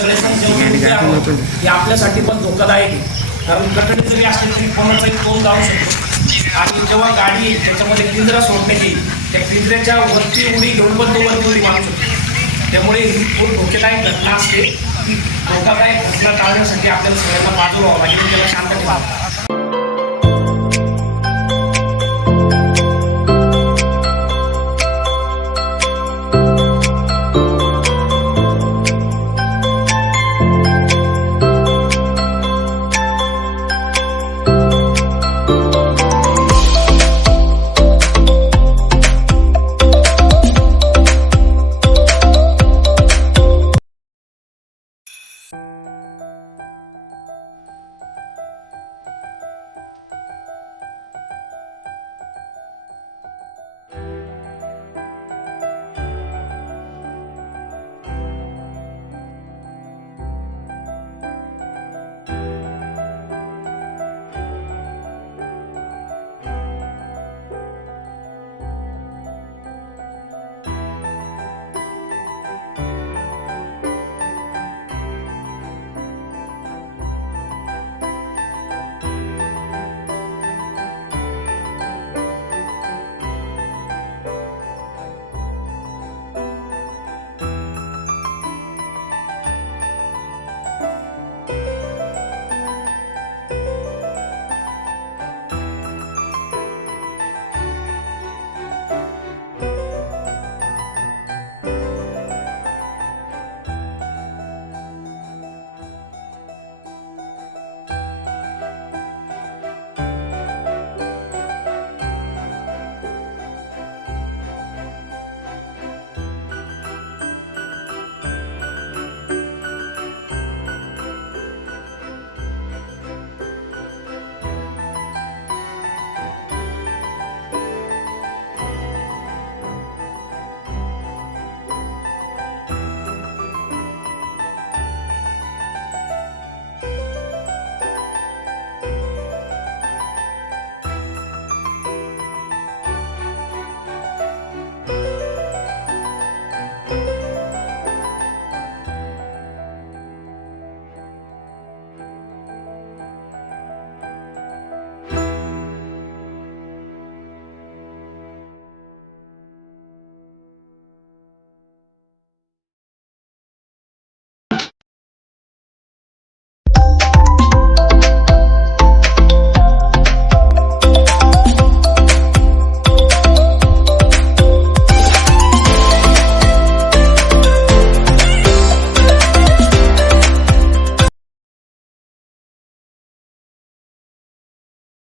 सगळेजण जेवढे हे आपल्यासाठी पण धोकादायक आहे. कारण कटडी जरी असली तरी कोणाचाही तोल जाऊ शकतो. आणि जेव्हा गाडी येईल त्याच्यामध्ये पिंजरा सोडण्यात येईल, त्या पिंजऱ्याच्या वरती उडी घेऊन पण तो वरती उडी मारू शकतो. त्यामुळे ही खूप धोकेदायक घटना असते. ती धोकादायक घटना टाळण्यासाठी आपल्याला सगळ्यांना बाजू व्हावं लागेल, त्याला शांत ठेवा.